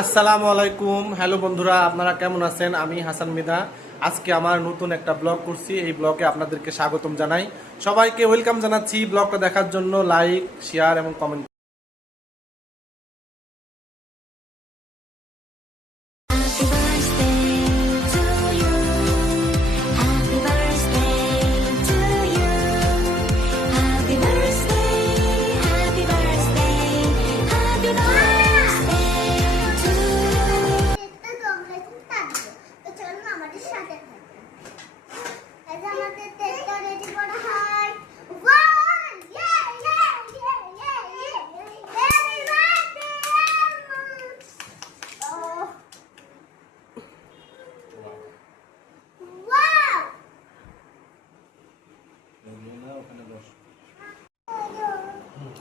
আসসালামু আলাইকুম। হ্যালো বন্ধুরা, আপনারা কেমন আছেন? আমি হাসান মৃধা। আজকে আমার নতুন একটা ব্লগ করছি। এই ব্লগে আপনাদেরকে স্বাগতম জানাই। সবাইকে ওয়েলকাম জানাচ্ছি। ব্লগটা দেখার জন্য লাইক, শেয়ার এবং কমেন্ট।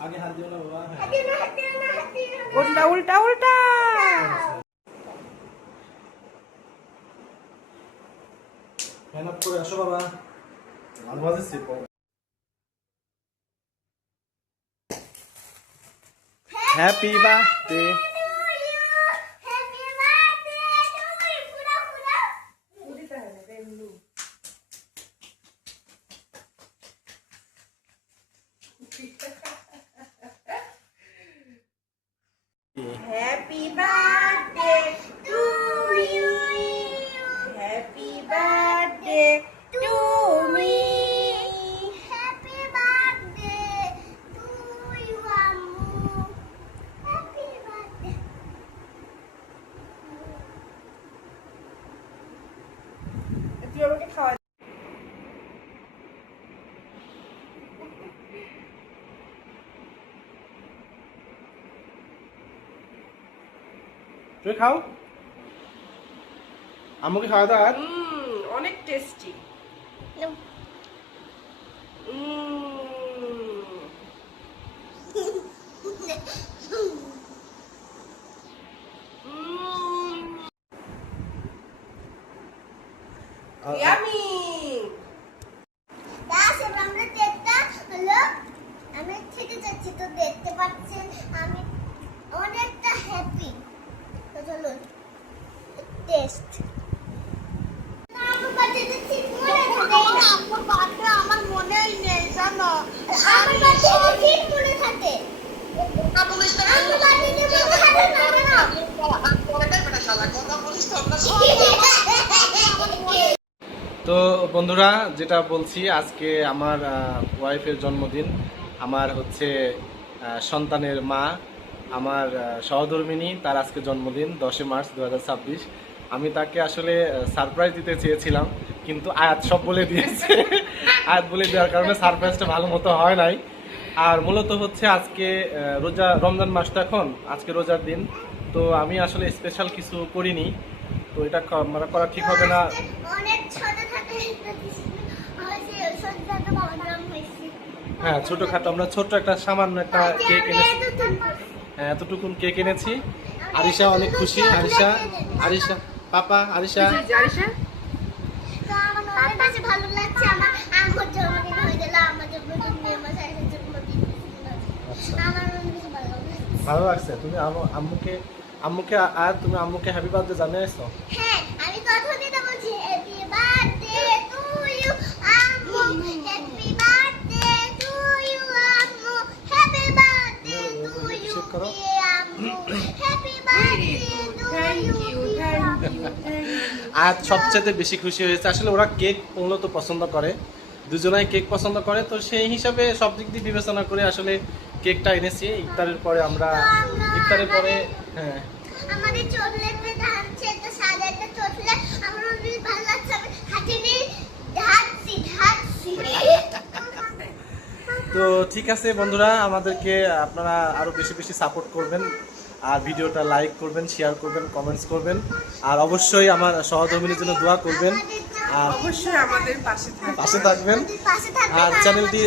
आगे हाथ दियो ना बाबा। उल्टा उल्टा उल्टा। मेहनत করে আসো বাবা। আলমাজি সে পড়ো। Happy birthday. Happy birthday to you. Happy birthday to me. Happy birthday to you, Ammu. Happy birthday. তুই আমাকে খাওয়া তুই খাও, আম্মুকে খাওয়া দাও। আর অনেক টেস্টি। ইয়ামি। আমরা দেখতে হলো আমি থেকে যাচ্ছি, তো দেখতে পাচ্ছেন আমি অনেকটা হ্যাপি। তো চলুন টেস্ট। আমার মনেই নেই জানো, আমার বাচ্চা ঠিক মনে থাকে। তো বন্ধুরা, যেটা বলছি, আজকে আমার ওয়াইফের জন্মদিন। আমার হচ্ছে সন্তানের মা, আমার সহধর্মিণী, তার আজকে জন্মদিন 10 মার্চ 2026। আমি তাকে আসলে সারপ্রাইজ দিতে চেয়েছিলাম, কিন্তু আয়াত সব বলে দিয়েছে। আয়াত বলে দেওয়ার কারণে সারপ্রাইজটা ভালো মতো হয় নাই। আর মূলত হচ্ছে আজকে রমজান মাস, তো এখন আজকে রোজার দিন, তো আমি আসলে স্পেশাল কিছু করিনি। তো এটা মানে করা ঠিক হবে না। হ্যাঁ, ছোটখাটো আমরা ছোট্ট একটা সামান্য একটা কেক এনেছি। হ্যাঁ, এতটুকুন কেক এনেছি। আরিশা অনেক খুশি। আরিশা আরিশা পাপা আরিশা আরিশা ভালো লাগছে। আমার জন্মদিন হয়ে গেল, আমার জন্মদিন মে মাসে জন্মদিন। আমার ভালো লাগছে। তুমি আম্মুকে আম্মুকে আর তুমি আম্মুকে হ্যাপি বার্থডে জানিয়েছো? হ্যাঁ, আমি কথা দিতে বলছি হ্যাপি বার্থডে টু ইউ আম্মু, হ্যাপি বার্থডে টু ইউ আম্মু, হ্যাপি বার্থডে টু ইউ আম্মু, হ্যাপি বার্থডে টু ইউ। আর সবচেয়ে বেশি খুশি হয়েছে আসলে ওরা কেক মূলত পছন্দ করে, দুজনাই কেক পছন্দ করে। তো সেই হিসাবে সব দিক দিয়ে বিবেচনা করে আসলে কেকটা এনেছি। ইফতারের পরে ইফতারের পরে হ্যাঁ আমাদের চকলেটে ধানছে তো সাজাতে চকলেট আমার বেশ ভালো লাগছে। আমি হাতে নিয়ে ধানছি। তো ঠিক আছে বন্ধুরা, আমাদেরকে আপনারা আরো বেশি বেশি সাপোর্ট করবেন, আর ভিডিওটা লাইক করবেন, শেয়ার করবেন, কমেন্টস করবেন, আর অবশ্যই আমার সহধর্মিনীর জন্য দোয়া করবেন। আর অবশ্যই আমাদের পাশে থাকবেন। আর চ্যানেলটি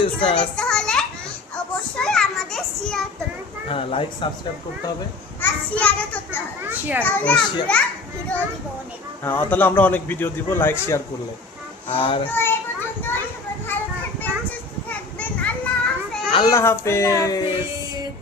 অবশ্যই আমাদের শেয়ার করতে হবে। হ্যাঁ, লাইক সাবস্ক্রাইব করতে হবে আর শেয়ারও করতে হবে। শেয়ার তাহলে আমরা ভিডিও দিব অনেক। হ্যাঁ, তাহলে আমরা অনেক ভিডিও দিব লাইক শেয়ার করলে। আর তো এই পর্যন্তই, সবাই ভালো থাকবেন, সুস্থ থাকবেন। আল্লাহ হাফেজ। আল্লাহ আল্লাহ হাফেজ। হাফেজ।